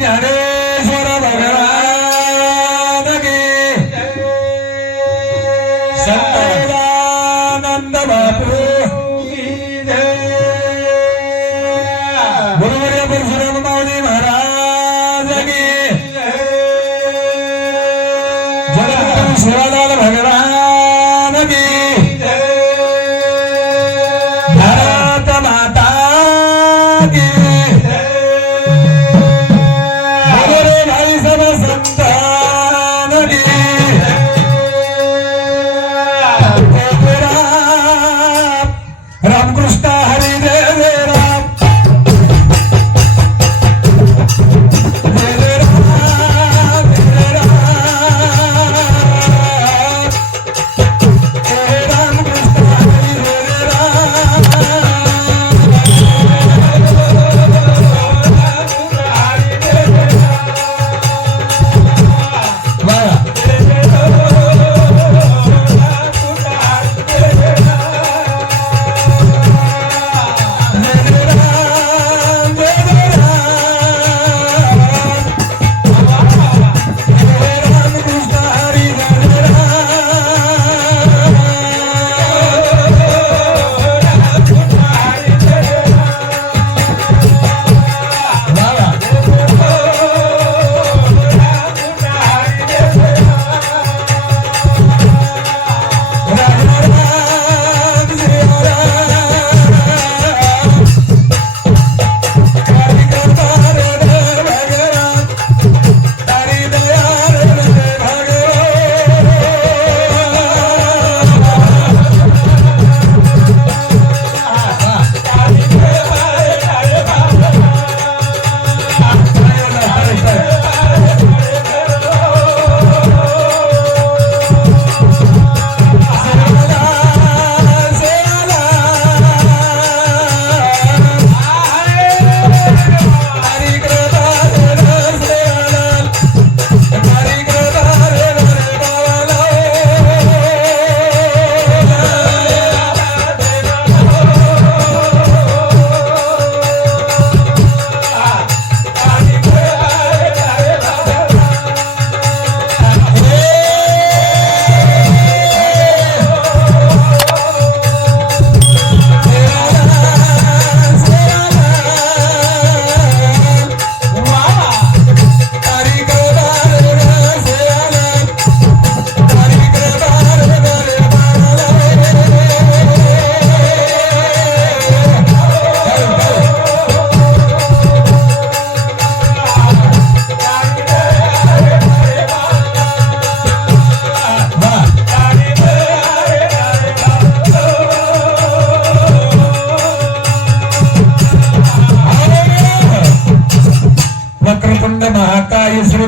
ज्ञानेश्वर भगवान की सच्चिदानंद बापू गुरुवर्य परशुराम माऊली महाराज की जगद्गुरु शिवालाल भगवान की भारत माता की रामकृष्ण हरी जय जय राम जय जय राम जय राम जय रामकृष्ण हरी जय जय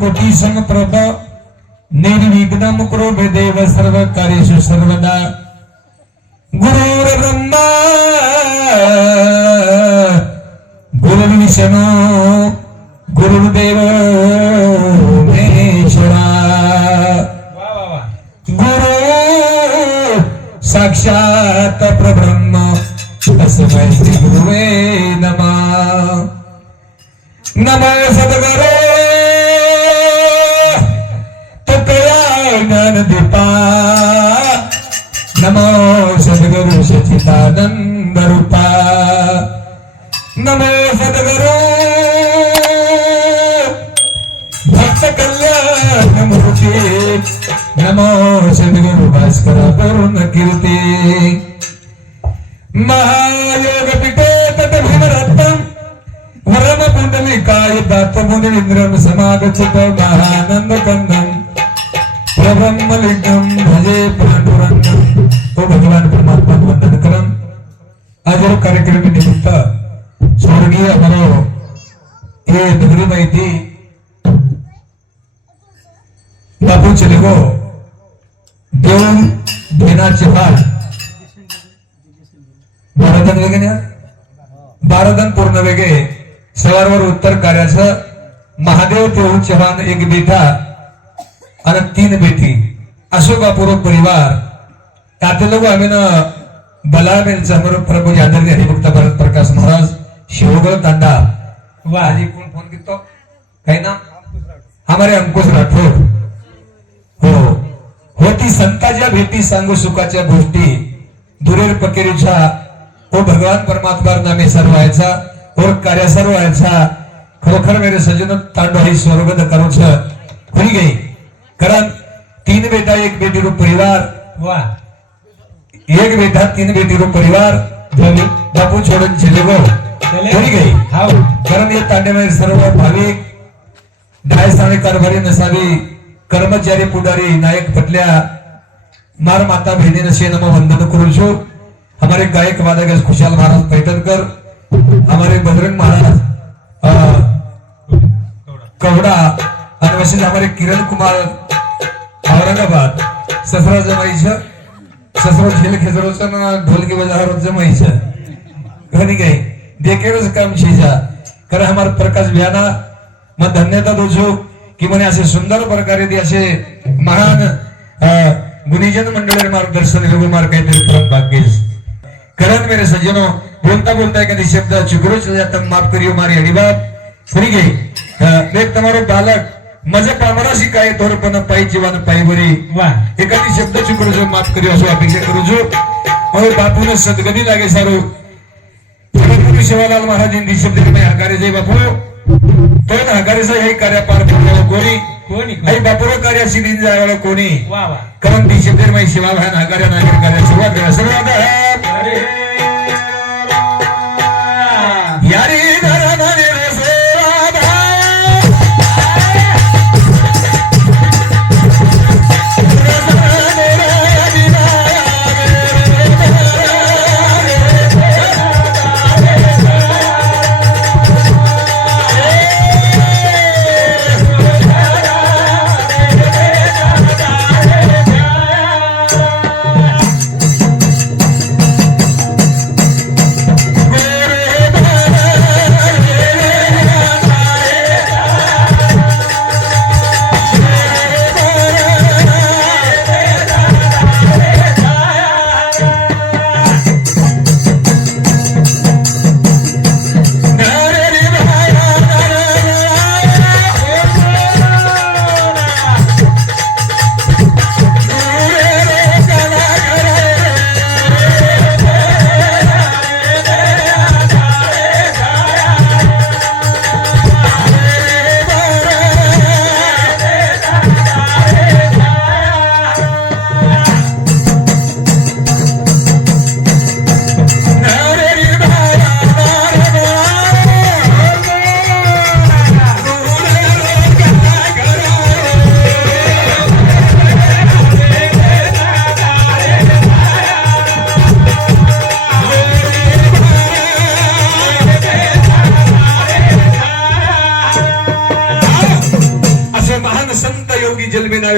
कोटी संप्रभ निर्विघ्नं कुरु मे देव सर्व कार्येषु सर्वदा गुरुर्ब्रह्मा गुरुर्विष्णु गुरुर्देव महेश्वरा गुरु साक्षात परब्रह्म तस्मै श्री गुरुवे नमः नमो सद्गुरु दीपा नमो सद्गुरु सच्चिदानंद रूपा नमो सद्गुरु भक्त कल्याण मूर्ति नमो सद्गुरु भास्कर पूर्ण कीर्ति महायोग पीठे तट भीमरत्नम वरम पुंडलिकाय दातमुनीन्द्रम समागच्छत महानंद कंदम ब्रह्मलिंगम भजे पांडुरंगम तो भगवान परमात्मा वंदन करम आज कार्यक्रम निमित्त स्वर्गीय हमारो ये नगरी माहिती बापू चले गो देऊन देण्याचे भाग 12 जण वेगळे 12 जण पूर्ण वेगळे सवारवर उत्तर कार्याचं महादेव देऊन चव्हाण एक बेटा आणि 3 बेटी अशोकापूर्व परिवार ताते लोग आम्ही ना बलाबेल समोर प्रभू आदरणीय हरिभक्त भरत प्रकाश महाराज शिवगळ तांडा वा आजी कोण फोन घेतो काय ना हमारे अंकुश राठोड हो होती संताच्या भेटी सांगू सुखाच्या गोष्टी दुरेर पकेरीच्या ओ भगवान परमात्मा नामे सर्व व्हायचा और कार्य सर्व व्हायचा खरोखर मेरे सज्जन तांडो ही स्वर्गद करो छ खुली गई कारण 3 बेटा 1 बेटी रो परिवार वाह 1 बेटा 3 बेटी रो परिवार बापू छोड़न चले गो खुली गई हाँ कारण ये तांडे में सर्व भाविक ढायसाने कारभारी नसावी कर्मचारी पुढारी नायक पटल्या मार माता बहिणीने शेनम वंदन करू छो हमारे गायक वादक खुशाल महाराज पैठणकर हमारे बजरंग महाराज कवड़ा और वैसे हमारे किरण कुमार औरंगाबाद ससरा जमाईच ससरो खेल खेसरोच ढोल की बजावर जमाईच घनी गई देखेच काम छीजा कारण हमारे प्रकाश व्याना मग धन्यता दोजो की म्हणे असे सुंदर प्रकारे ते असे महान गुणीजन मंडळ मार्गदर्शन रघुमार काहीतरी परम भाग्येस करण मेरे सज्जनों बोलता बोलता एखादी शब्द चुकरो चल जाता माफ करियो मारी हरिबात फरी गई एक તમારો બાલક મજે પામરાસી કાય તોરપન પાઈ જીવન પાઈવરી વાહ એકાદી શબ્દ ચુકરો જો માફ કર્યો છો અપેક્ષા કરું છું હવે બાપુને સદગતિ લાગે સારું પ્રભુ સેવાલાલ મહારાજની શબ્દ કે હકારે જય બાપુ तो हकारे से हे कार्य पार पडलो कोणी कोणी हे बापूरो कार्य सिद्धीन जायवालो कोणी वाह वाह कारण ती शब्द मै सेवा भान हकारे नागर कार्य सुरुवात करा सुरुवात है अरे यारी घराने रे सेवा भान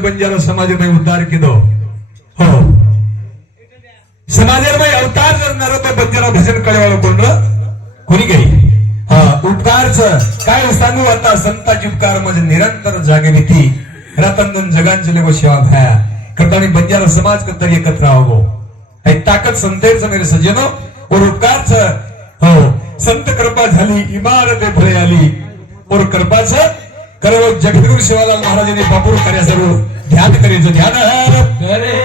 बंजारा समाज में उद्धार की दो हो समाज में अवतार करणार तो बंजारा भजन करेवालो कोण कोणी गई उपकारच काय सांगू आता संताची उपकार म्हणजे निरंतर जागेविती रतनदन जगांचे लेगो सेवा भया करतानी बंजारा समाज का तरी एकत्र आवगो हे ताकद संतेच मेरे सज्जनो और उपकारच हो संत कृपा झाली इमारत भरे आली और कृपाच करो जगद्गुरु शिवालाल महाराजांनी बापूर कार्य सर्व ध्यान करायचं ध्यान करे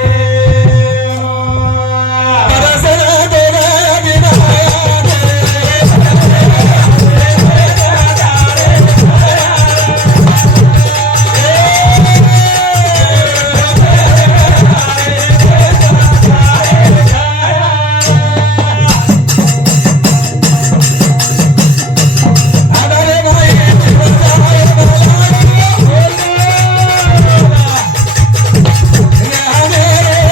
Yeah.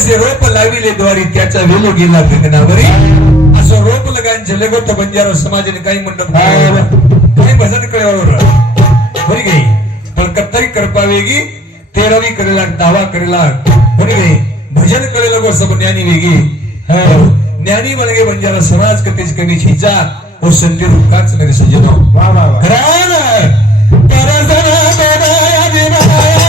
से रोप लाविले द्वारी त्याचा वेलो गेला गगनावरी असं रोप लगान चले गो तो बंजारा समाजाने काही मंडप काही भजन कळवर होई गई पण कत्तरी करपावेगी तेरावी करेला दावा करेला होई गई भजन करेला गो सब ज्ञानी वेगी ज्ञानी बन गए बंजारा समाज कतेज कमी छीचा और संते रुकाच मेरे सज्जनों वाह वाह वाह करान परजना बनाया दिनाया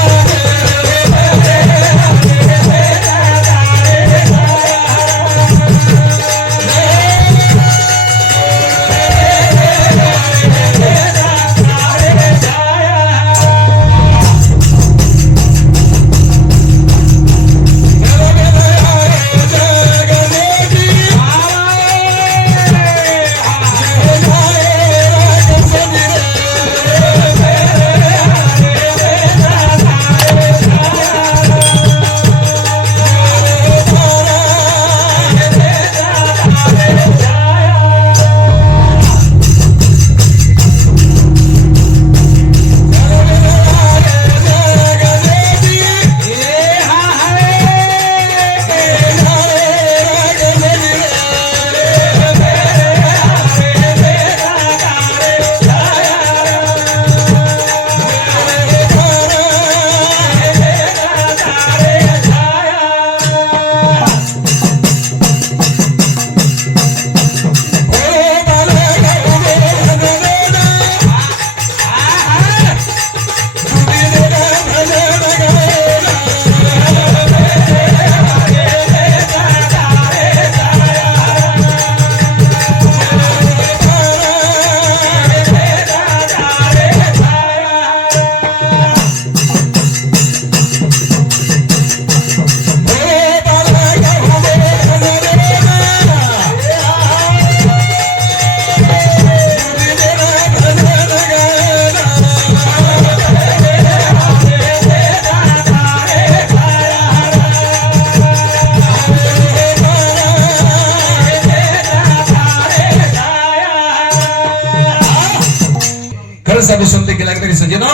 साधू संत केला तरी सज्जनो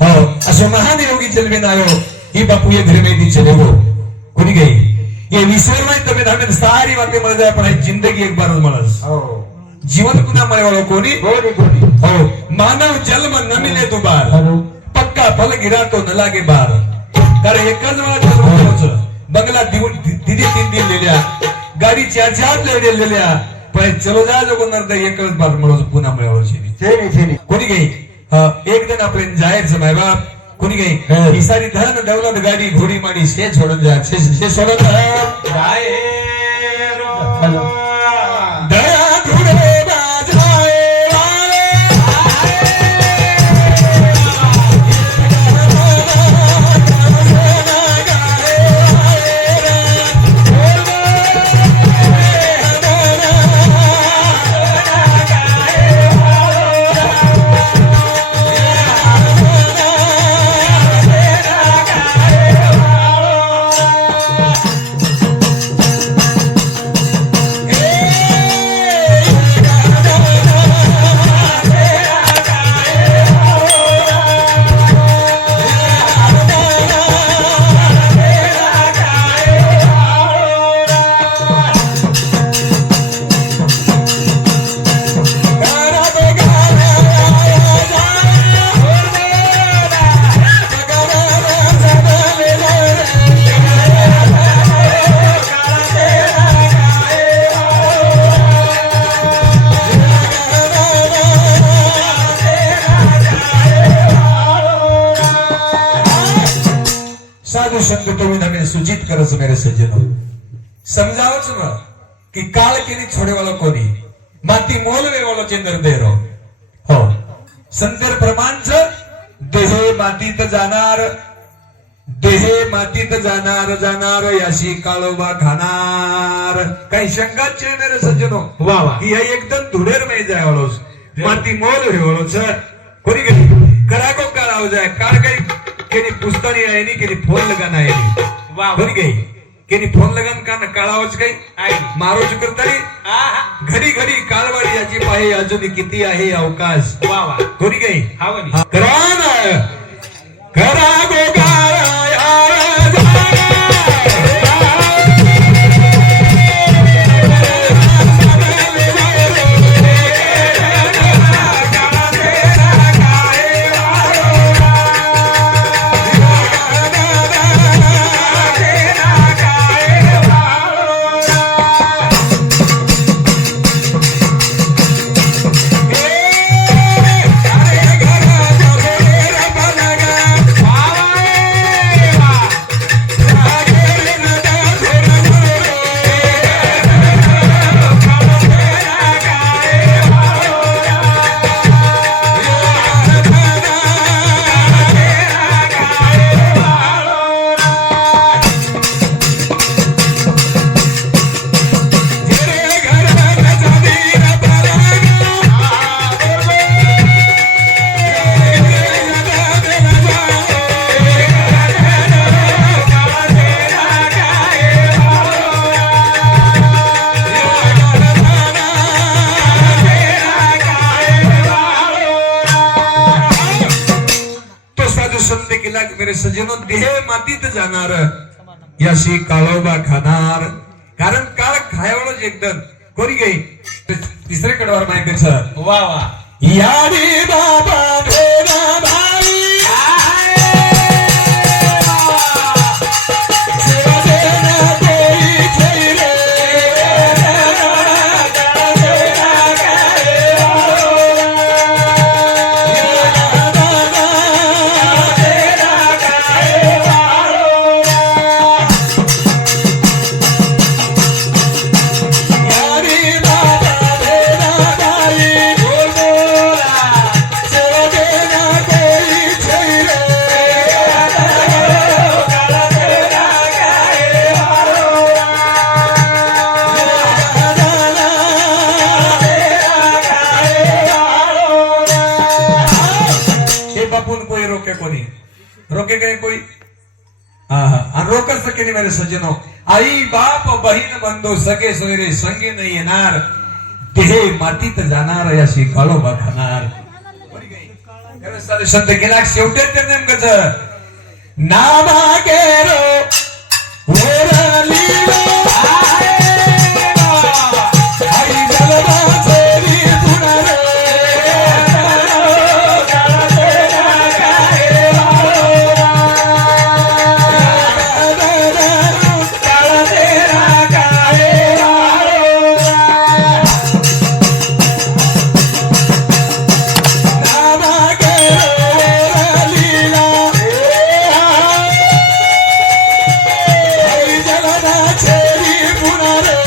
हो असो महान योगी चलवे नायो ही बापू ये घर में दी चले वो कोणी गई ये विश्वर में तबे हमें सारी बातें मर जाए पर जिंदगी एक बार मरस हो जीवन पुन्हा मरे वाला कोणी गोडी गोडी हो मानव जन्म न मिले दोबार पक्का फल गिरा तो न लागे बार कारण एकच वेळा जन्म होतो बंगला दीदी 3 दिन लेल्या गाडी 4 लेल्या पण चलो जा जो नरदा एकच बार मरस पुन्हा मरे वर्षी छेनी कोणी गई एक दिन आपण जायचं माय बाप कोणी गई ही सारी धन दौलत गाडी घोडी माडी शे सोडून जा शे सोडून जाय रो दया धुडे बाजाए साधु संत करून हमें सूचित करस मेरे सज्जनों समजावच ना कि काळ केली छोडे वाला कोणी माती मोलवे वाला चंद्र देरो हो संतर प्रमाणच देहे मातीत जाणार जाणार याशी काळोबा खाणार काही शंकाच मेरे सज्जनों वाह वाह ही एकदम धुडेर में जाय वालोस माती मोल हे वालोस कोणी गेली कराको काळाव जाय काळ काही केनी पुस्तनी आहे नी केनी फोन लगाना आहे नी वाह कोणी गई केनी फोन लगान का काळावच काही आहे मारो चुकर तरी घडी घडी काळवाडी याची पाहे अजून किती आहे अवकाश वाह वाह कोणी गई हावनी करा गो गारा केला की मेरे सज्जनो देह मातीत जाणार याशी काळोबा खाणार कारण काळ खायवळच एकदम कोणी गई तिसरे कडवार माहिती वा वा याडी बाबा भेना भाई सेवा देना कोई छैरे याडी बाबा भेना भाई सेवा देना कोई छैरे हे बापून कोई रोके कोणी रोके काय कोई आणि रोकच सके नाही मेरे सज्जनो आई बाप बहीण बंधू सगळे सोयरे संगे नाही येणार देह मातीत जाणार याशी काळोबा खाणार खरंच सारे संत गेला शेवटी ते नेमकंच नामा गेरो वरलीलो आई जलवाचेरी तुणारे नामा गेरो वरलीलो आई जलवाचेरी तुणारे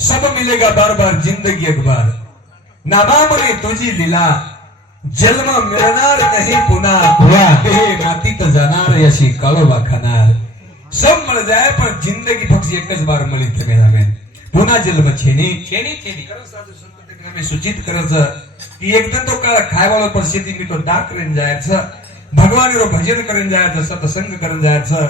सब मिलेगा बार बार जिंदगी एक बार नामामरी तुझी लीला जन्म मिळणार नाही पुन्हा देह मातीत जाणार याशी काळोबा खाणार सब मिळ जाए पण जिंदगी फक्त एकच बार मिळी थे मेरा बहन पुन्हा जन्म छेनी छेनी छेनी खरं साधू संत टेकनामे सूचित करायचं की एकदम तो काळ खायवाळा परिस्थिती मी तो डाक करेन जायचं भगवान रो भजन करेन जायचं सत्संग करेन जायचं